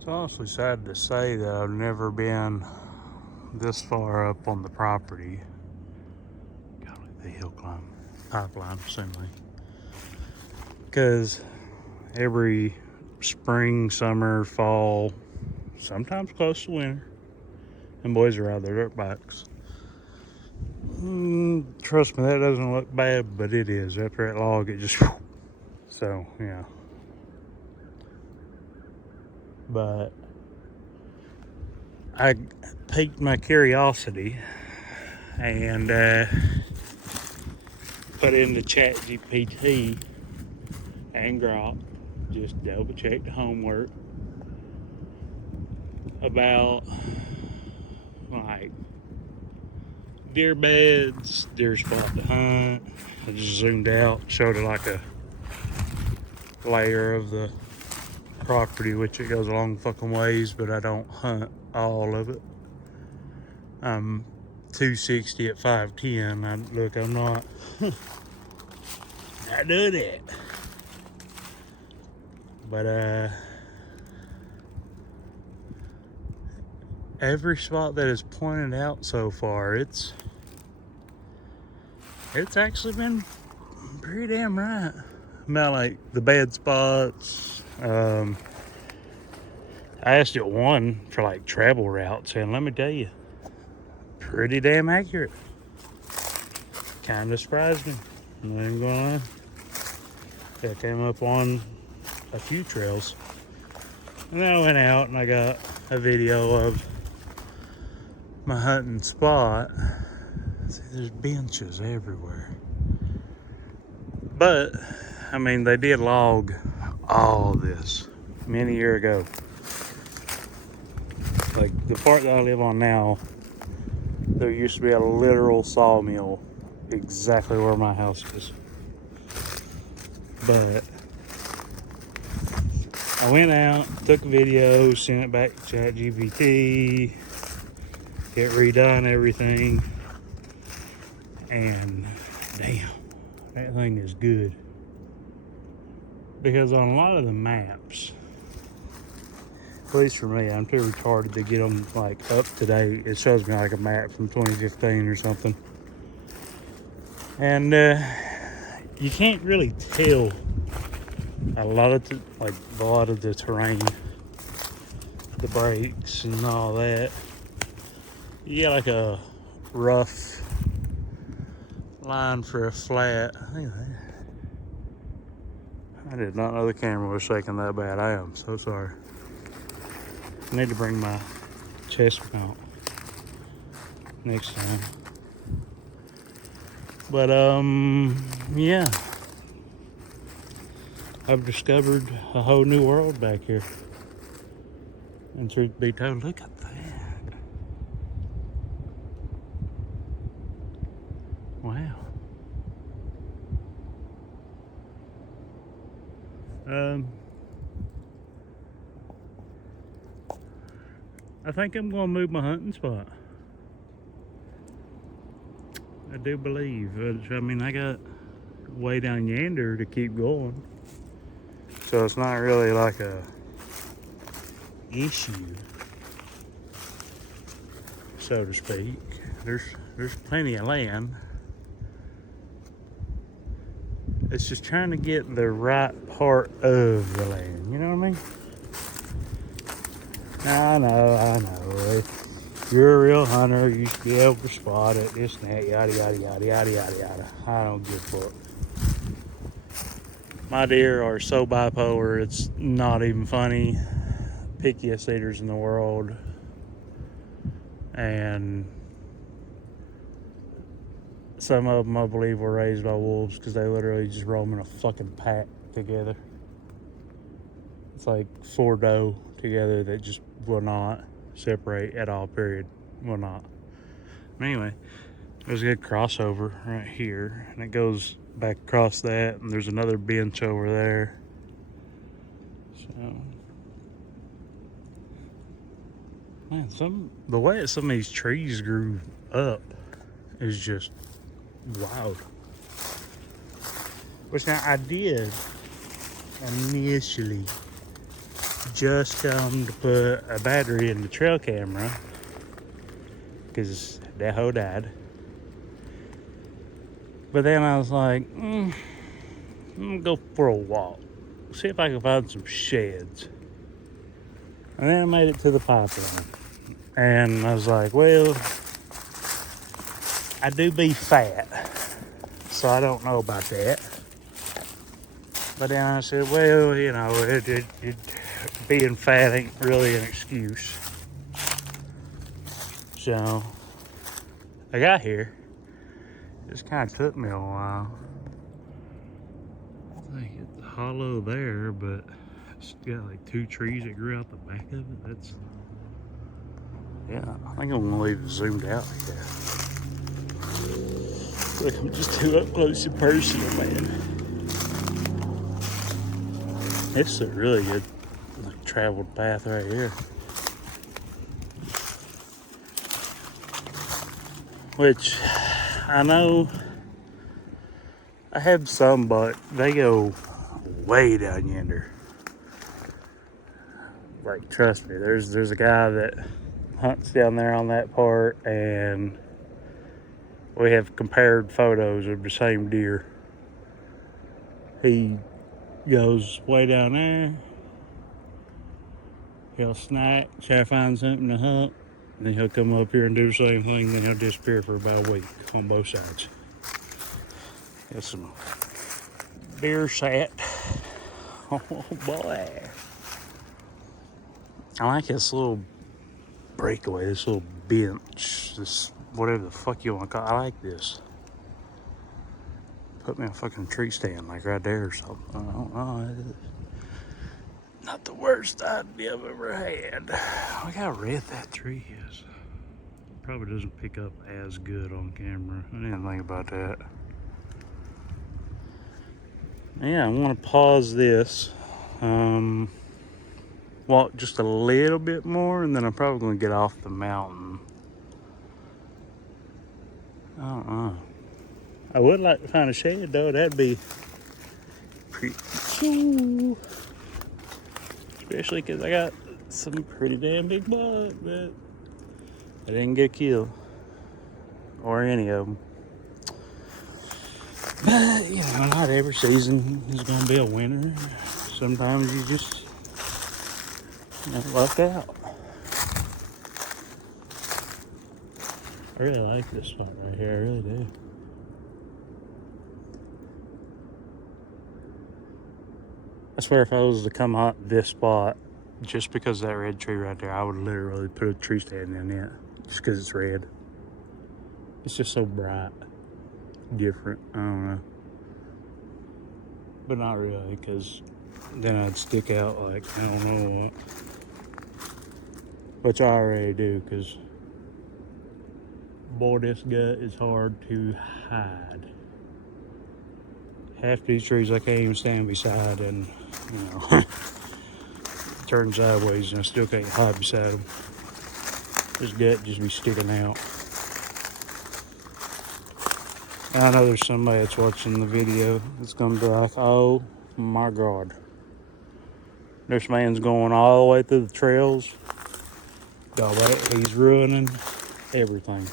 It's honestly sad to say that I've never been this far up on the property. Golly, the hill climb pipeline, assembly. Because every spring, summer, fall, sometimes close to winter, and boys are out their dirt bikes. Trust me, that doesn't look bad, but it is. After that log, it just... So, yeah. But I piqued my curiosity and put into ChatGPT and Grok, just double check the homework about like deer beds, deer spot to hunt. I just zoomed out, showed it like a layer of the property, which it goes a long fucking ways, but I don't hunt all of it. I'm 260 at 5'10". Look, I'm not not doing it. But every spot that is pointed out so far, it's actually been pretty damn right. About like the bad spots. I asked it one for like travel routes, and let me tell you, pretty damn accurate. Kind of surprised me. I ain't gonna lie. I came up on a few trails, and then I went out and I got a video of my hunting spot. See, there's benches everywhere. But I mean, they did log all this many years ago. Like the part that I live on now, there used to be a literal sawmill exactly where my house is. But I went out, took a video, sent it back to ChatGPT, get redone everything, and damn, that thing is good. Because on a lot of the maps, at least for me, I'm too retarded to get them like up to date. It shows me like a map from 2015 or something. And you can't really tell a lot of the terrain, the breaks and all that. You get like a rough line for a flat. I did not know the camera was shaking that bad. I am so sorry. I need to bring my chest mount next time. But yeah, I've discovered a whole new world back here. And truth be told, look at that. Wow. I think I'm gonna move my hunting spot. I do believe. I mean, I got way down yonder to keep going, so it's not really like a issue, so to speak. There's plenty of land. It's just trying to get the right part of the land. You know what I mean? I know. If you're a real hunter, you should be able to spot it, this and that, yada, yada, yada, yada, yada, yada. I don't give a fuck. My deer are so bipolar, it's not even funny. Pickiest eaters in the world. And some of them, I believe, were raised by wolves because they literally just roam in a fucking pack together. It's like 4 doe together that just will not separate at all, period. Will not. Anyway, there's a good crossover right here, and it goes back across that, and there's another bench over there. So, man, the way some of these trees grew up is just wild. Which now I did initially just come to put a battery in the trail camera because that hoe died. But then I was like, I'm gonna go for a walk, see if I can find some sheds. And then I made it to the pipeline. And I was like, well, I do be fat, so I don't know about that. But then I said, well, you know, being fat ain't really an excuse. So I got here. This kind of took me a while. I think it's hollow there, but it's got like 2 trees that grew out the back of it. That's, yeah, I think I'm gonna leave it zoomed out like that. Like I'm just too up close and personal, man. It's a really good like traveled path right here. Which I know I have some, but they go way down yonder. Like, trust me, there's a guy that hunts down there on that part, and we have compared photos of the same deer. He goes way down there. He'll snack, try to find something to hunt, and then he'll come up here and do the same thing, then he'll disappear for about a week on both sides. Got some deer sat. Oh boy. I like this little breakaway, this little bench, this whatever the fuck you want to call it. I like this. Put me a fucking tree stand like right there or something. I don't know. Not the worst idea I've ever had. Look how red that tree is. Probably doesn't pick up as good on camera. I didn't think about that. Yeah, I'm gonna pause this. Walk just a little bit more, and then I'm probably gonna get off the mountain. I don't know. I would like to find a shed though. That'd be pretty cool. Especially because I got some pretty damn big buck, but I didn't get a kill. Or any of them. But, you know, not every season is going to be a winner. Sometimes you just, you know, luck out. I really like this spot right here. I really do. I swear if I was to come out this spot, just because of that red tree right there, I would literally put a tree stand in it. Just because it's red. It's just so bright. Different. I don't know. But not really, because then I'd stick out like I don't know what. Which I already do, because boy, this gut is hard to hide. Half these trees I can't even stand beside, and you know, turn sideways and I still can't hide beside them. This gut just be sticking out. And I know there's somebody that's watching the video that's gonna be like, oh my God. This man's going all the way through the trails. Dog, he's ruining everything.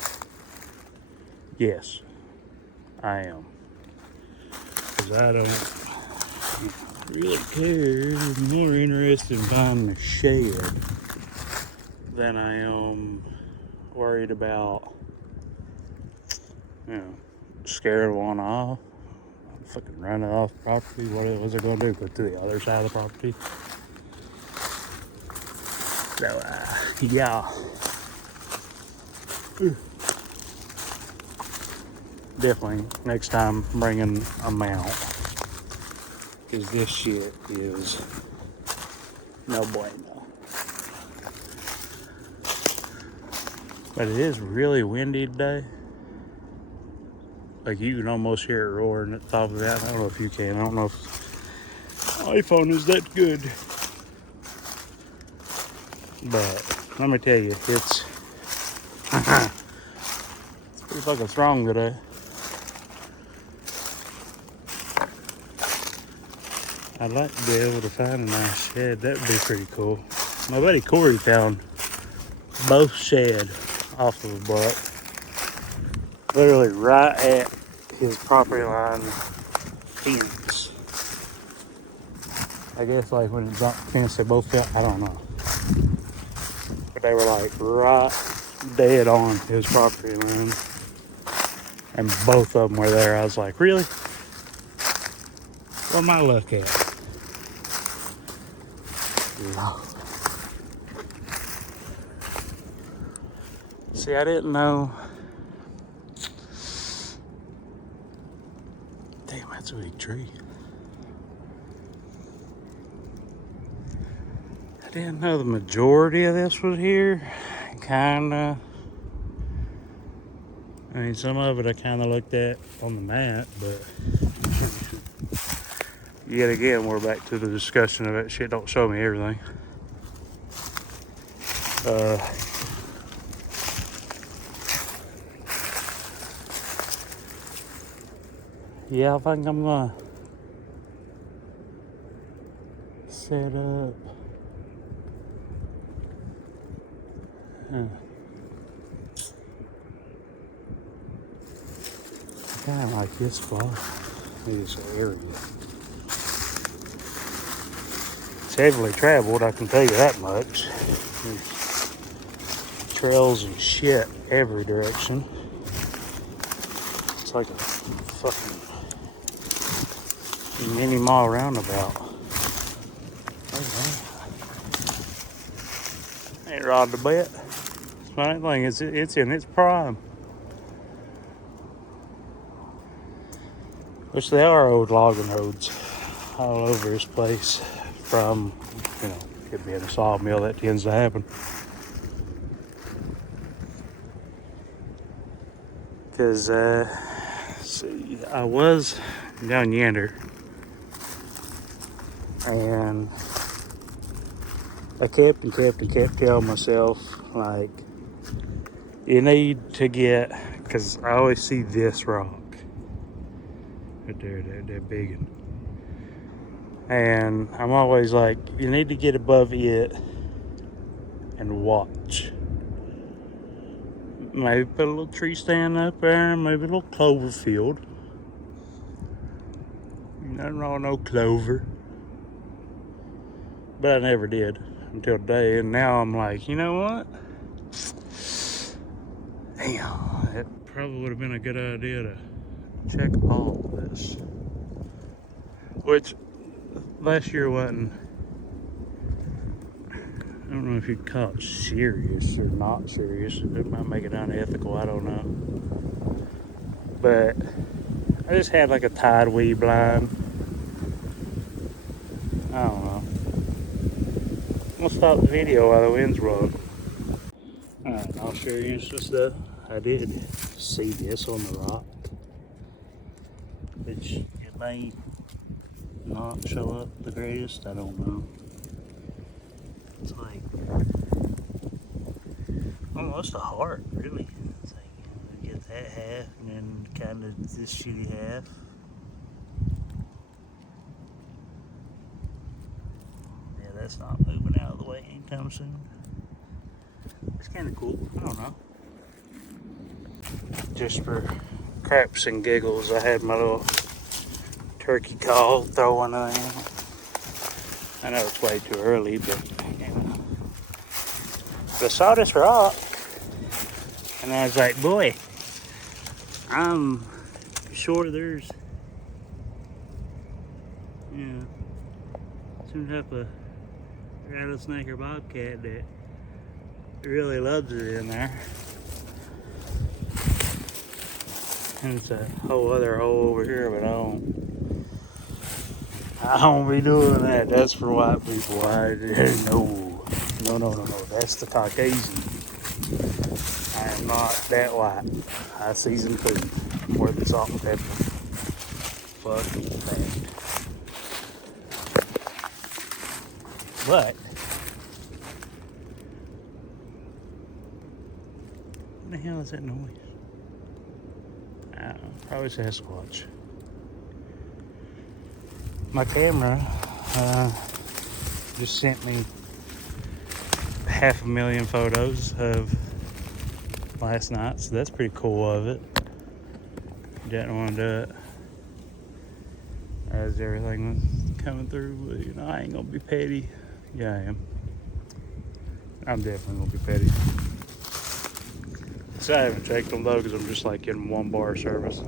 Yes, I am. Because I don't really care. I'm more interested in finding a shed than I am worried about, you know, scared one off. Fucking run it off the property. What was it going to do? Go to the other side of the property? So, yeah. Definitely next time bringing a mount. Because this shit is no bueno. But it is really windy today. Like you can almost hear it roaring at the top of that. I don't know if you can. I don't know if my iPhone is that good. But let me tell you, it's pretty fucking strong today. I'd like to be able to find a nice shed. That would be pretty cool. My buddy Corey found both shed off of a buck. Literally right at his property line fence. I guess like when it's not the fence, they both fell. I don't know. But they were like right dead on his property line. And both of them were there. I was like, really? What my luck at? No. See, I didn't know. Damn, that's a big tree. I didn't know the majority of this was here. Kinda. I mean, some of it I kind of looked at on the map, but yet again, we're back to the discussion of that shit don't show me everything. Yeah, I think I'm gonna set up. I kind of like this spot. This area. It's heavily traveled, I can tell you that much. There's trails and shit every direction. It's like a fucking mini mile roundabout. Ain't robbed a bit. It's my thing. It's in its prime. Which they are old logging roads all over this place. From, could be in a sawmill, that tends to happen. Because, see, I was down yonder. And I kept telling myself, like, you need to get, because I always see this rock. Right there, that big one. And I'm always like, you need to get above it and watch. Maybe put a little tree stand up there, maybe a little clover field. Nothing wrong with no clover. But I never did until today, and now I'm like, you know what? Damn, it probably would have been a good idea to check all of this. Which, last year wasn't, I don't know if you'd call it serious or not serious. It might make it unethical, I don't know. But I just had like a tide weed blind. I don't know. I'm gonna stop the video while the wind's blowing. Alright, I'll show you some stuff. I did see this on the rock, which it may not show up the greatest, I don't know. It's like almost a heart, really. It's like, you get that half and then kind of this shitty half. Yeah, that's not moving out of the way anytime soon. It's kind of cool, I don't know. Just for craps and giggles, I had my little turkey call throwing in. I know it's way too early, but I saw this rock and I was like, boy, I'm sure there's some type of rattlesnake or bobcat that really loves it in there. And it's a whole other hole over here, but I don't be doing that. That's for white people. No. That's the Caucasian. I am not that white. I season food more than salt and pepper. Fucking fact. But what the hell is that noise? I don't know. Probably Sasquatch. My camera just sent me 500,000 photos of last night, so that's pretty cool of it. Didn't want to do it as everything was coming through, but you know, I ain't gonna be petty. Yeah, I am. I'm definitely gonna be petty. So I haven't checked them though, because I'm just like getting 1 bar service.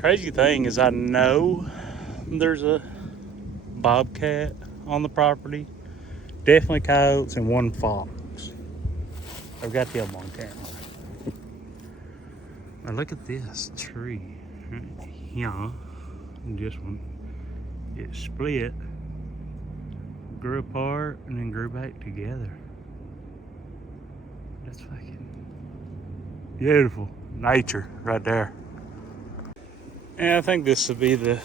Crazy thing is, I know there's a bobcat on the property, definitely coyotes, and 1 fox. I've got them on camera. Now look at this tree right here. This one, it split, grew apart, and then grew back together. That's fucking beautiful. Nature right there. And I think this will be the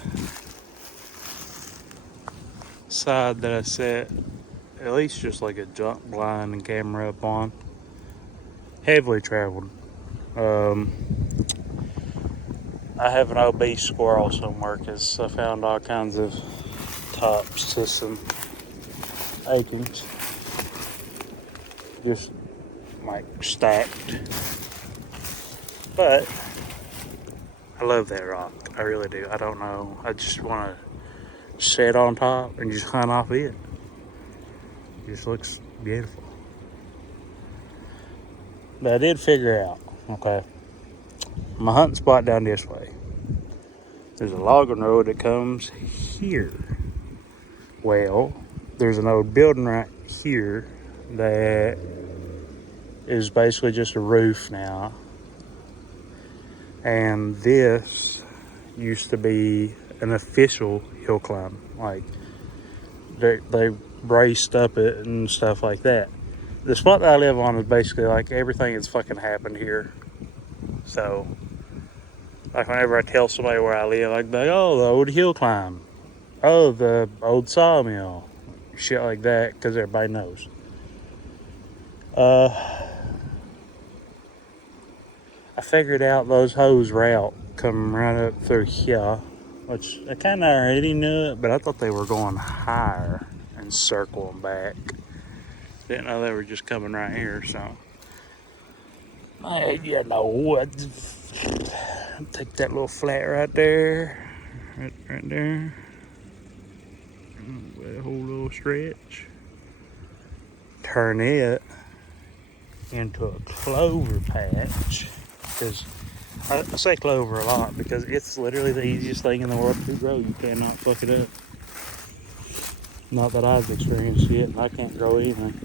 side that I set at least just like a junk blind and camera up on. Heavily traveled. I have an obese squirrel somewhere because I found all kinds of tops to some akins. Just like stacked. But I love that rock. I really do. I don't know. I just want to sit on top and just hunt off it. It just looks beautiful. But I did figure out, okay, my hunting spot down this way. There's a logging road that comes here. Well, there's an old building right here that is basically just a roof now. And this used to be an official hill climb. Like, they braced up it and stuff like that. The spot that I live on is basically like everything that's fucking happened here. So, like whenever I tell somebody where I live, I'd be like, oh, the old hill climb. Oh, the old sawmill. Shit like that, because everybody knows. I figured out those hoes route coming right up through here, which I kind of already knew it, but I thought they were going higher and circling back. Didn't know they were just coming right here, so. You know what? Take that little flat right there. Right there. That whole little stretch. Turn it into a clover patch. Because I say clover a lot because it's literally the easiest thing in the world to grow. You cannot fuck it up. Not that I've experienced it, and I can't grow anything.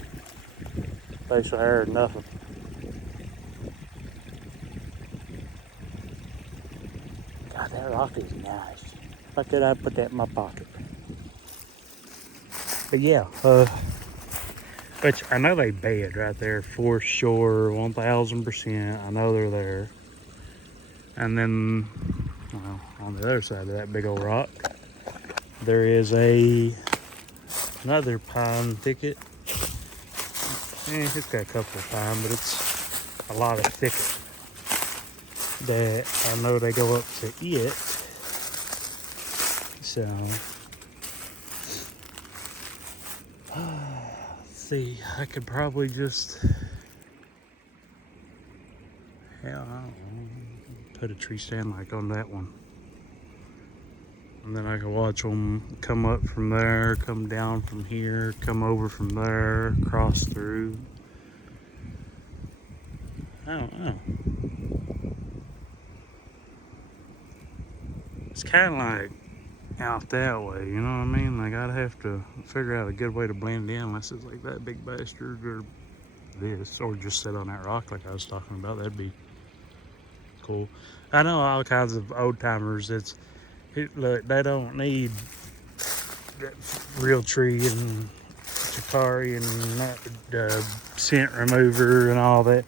Facial hair or nothing. God, that rock is nice. If I could, I'd put that in my pocket. But yeah, which I know they bed right there for sure, 1,000%. I know they're there. And then, well, on the other side of that big old rock, there is another pine thicket. It's got a couple of pine, but it's a lot of thicket that I know they go up to it. So, let's see, I could probably just, hell, I don't know, put a tree stand like on that one. And then I can watch them come up from there, come down from here, come over from there, cross through. I don't know. It's kind of like out that way, you know what I mean? Like, I'd have to figure out a good way to blend in unless it's like that big bastard or this, or just sit on that rock like I was talking about. That'd be cool. I know all kinds of old timers. Look, they don't need real tree and Chikari and scent remover and all that.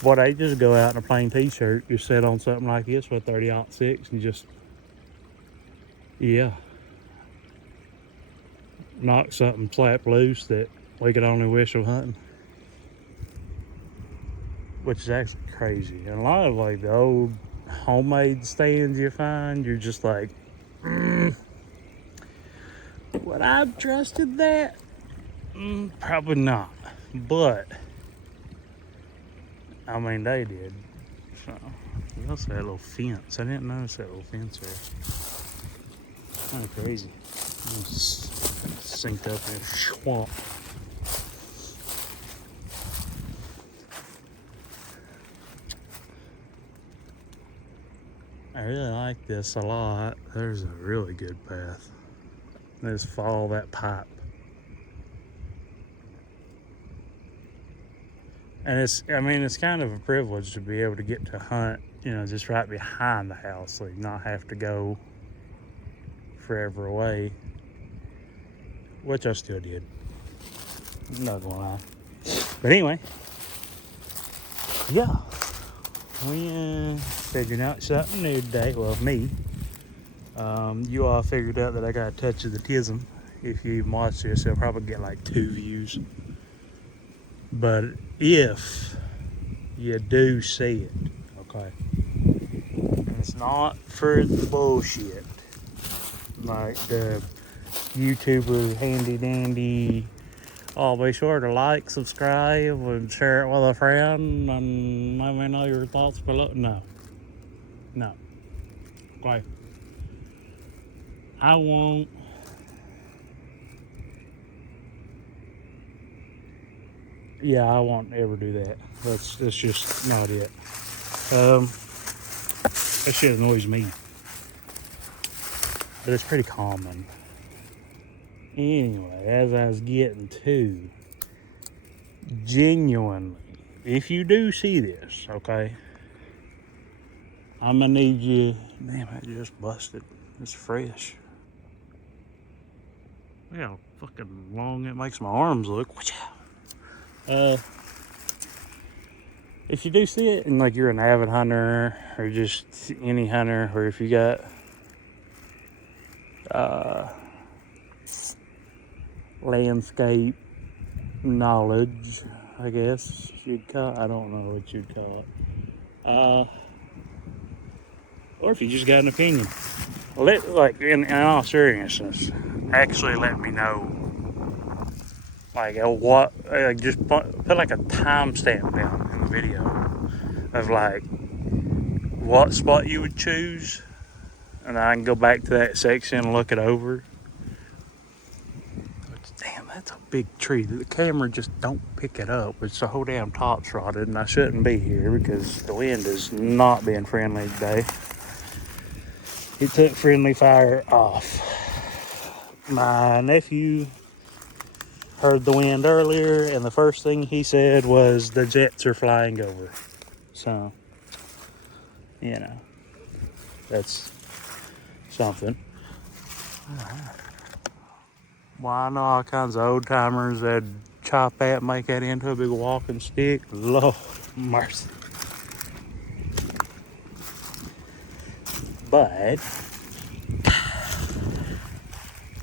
Boy, they just go out in a plain t-shirt, just sit on something like this with 30-06 and just, yeah, knock something slap loose that we could only wish of hunting. Which is actually crazy. And a lot of like the old homemade stands you find, you're just like, would I have trusted that? Probably not. But I mean, they did. So we also had a little fence. I didn't notice that little fence there. Kind of crazy. Just synced up in a swamp. I really like this a lot. There's a really good path. Just follow that pipe. And it's kind of a privilege to be able to get to hunt, just right behind the house, so you not have to go forever away, which I still did. I'm not gonna lie. But anyway, yeah, we figured out something new today. Well, me. You all figured out that I got a touch of the tism. If you even watch this, it'll probably get like 2 views. But if you do see it, okay, and it's not for the bullshit like the YouTuber handy dandy, oh, be sure to like, subscribe, and share it with a friend, and let me know your thoughts below. No, okay, I won't. Yeah, I won't ever do that. That's just not it. That shit annoys me. But it's pretty common. Anyway, as I was getting to, genuinely, if you do see this, okay, I'm gonna need you. Damn, I just busted. It's fresh. Look how fucking long it makes my arms look. Watch out. If you do see it, and like you're an avid hunter or just any hunter, or if you got landscape knowledge, I guess you'd call it. I don't know what you'd call it. Or if you just got an opinion, in all seriousness, actually let me know. Like just put like a timestamp down in the video of like what spot you would choose, and I can go back to that section and look it over. Damn, that's a big tree. The camera just don't pick it up. It's the whole damn top's rotted, and I shouldn't be here because the wind is not being friendly today. It took friendly fire off. My nephew heard the wind earlier, and the first thing he said was the jets are flying over. So, that's something. Well, I know all kinds of old timers that chop that and make that into a big walking stick. Lord mercy. But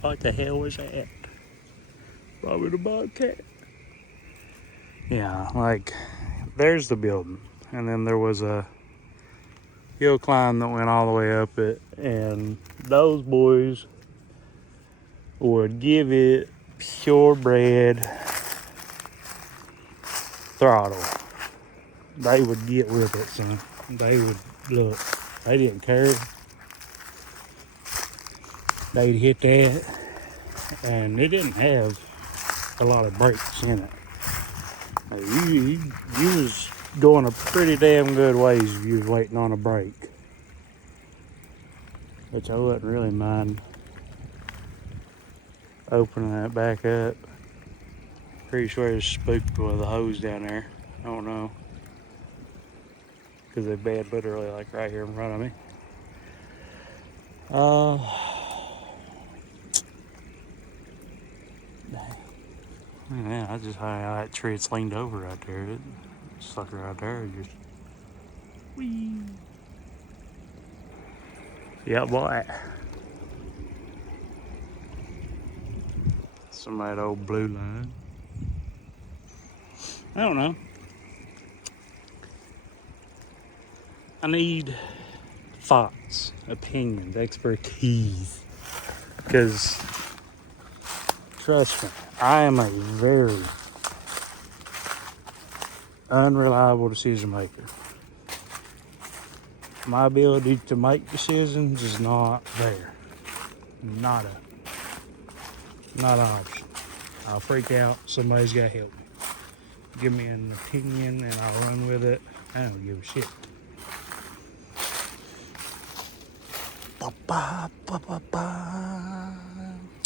what the hell was that? Probably the bobcat. Yeah, like there's the building, and then there was a hill climb that went all the way up it, and those boys would give it purebred throttle. They would get with it, son. They would look. They didn't care. They'd hit that, and it didn't have a lot of brakes in it. You was going a pretty damn good ways if you was waiting on a brake, which I wouldn't really mind opening that back up. Pretty sure it's spooked with a hose down there. I don't know, because they bed literally like right here in front of me. Yeah, I just how that tree it's leaned over right there. It sucker right there just whee. Yeah, boy. Some of that old blue line. I don't know. I need thoughts, opinions, expertise. Because, trust me, I am a very unreliable decision maker. My ability to make decisions is not there. Not an option. I'll freak out. Somebody's got to help me. Give me an opinion and I'll run with it. I don't give a shit.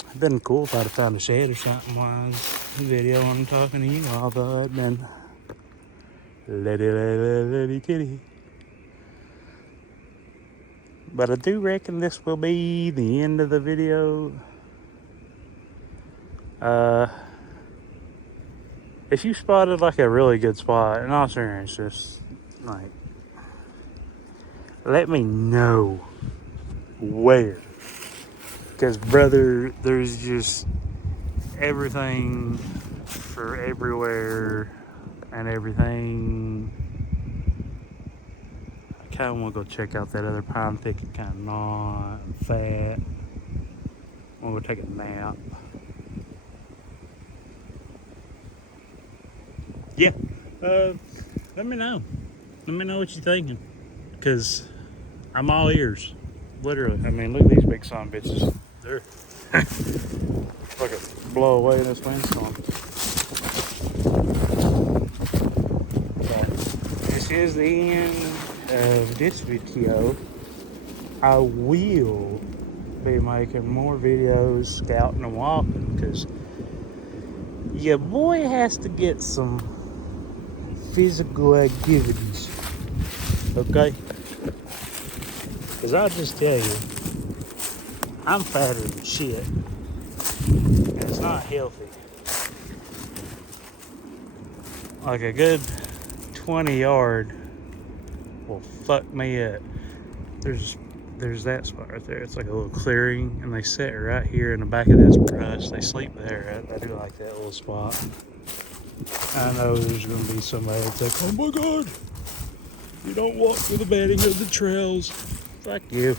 It'd been cool if I'd have found a shed or something while I was videoing and talking to you, although it'd been litty kitty. But I do reckon this will be the end of the video. If you spotted like a really good spot, in all seriousness, just like, let me know where. Because, brother, there's just everything for everywhere and everything. I kind of want to go check out that other pine thicket, kind of not fat. I'm going to take a nap. Yeah, let me know. Let me know what you're thinking. Because I'm all ears. Literally. I mean, look at these big son of bitches. They're fucking blow away in this windstorm. So, this is the end of this video. I will be making more videos scouting and walking because your boy has to get some physical activities. Okay? Because I'll just tell you, I'm fatter than shit. And it's not healthy. Like a good 20 yard will fuck me up. There's that spot right there. It's like a little clearing, and they sit right here in the back of this brush. They sleep there. I do like that little spot. I know there's going to be somebody that's like, oh my God, you don't walk through the bedding of the trails. Fuck you.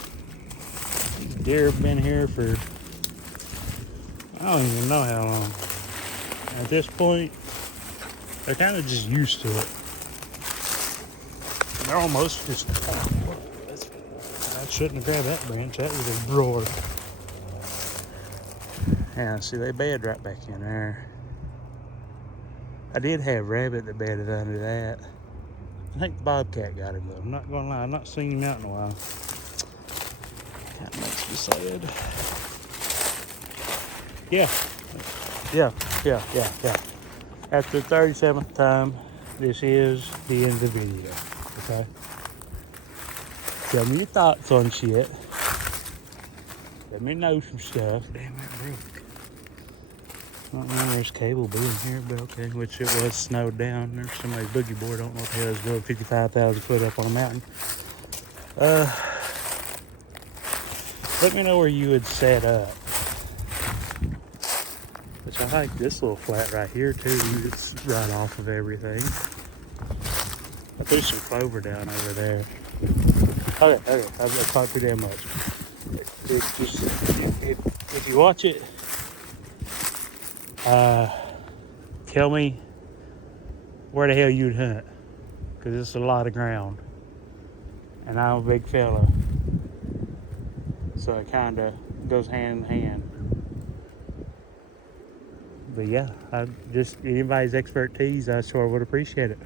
These deer have been here for, I don't even know how long. At this point, they're kind of just used to it. They're almost just, I shouldn't have grabbed that branch. That was a broad. Yeah, see, they bed right back in there. I did have rabbit that bedded under that. I think the bobcat got him, though. I'm not gonna lie, I've not seen him out in a while. Kind of makes me sad. Yeah. After the 37th time, this is the end of the video. Okay? Tell me your thoughts on shit. Let me know some stuff. Damn, that broke. I don't know there's cable being here, but okay. Which it was snowed down. There's somebody's boogie board. I don't know what the hell is doing 55,000 foot up on a mountain. Let me know where you would set up. Which I like this little flat right here too. It's right off of everything. I threw some clover down over there. Okay. I've talked too damn much. If you watch it, tell me where the hell you'd hunt. Because it's a lot of ground. And I'm a big fella. So it kind of goes hand in hand. But yeah, anybody's expertise, I sure would appreciate it.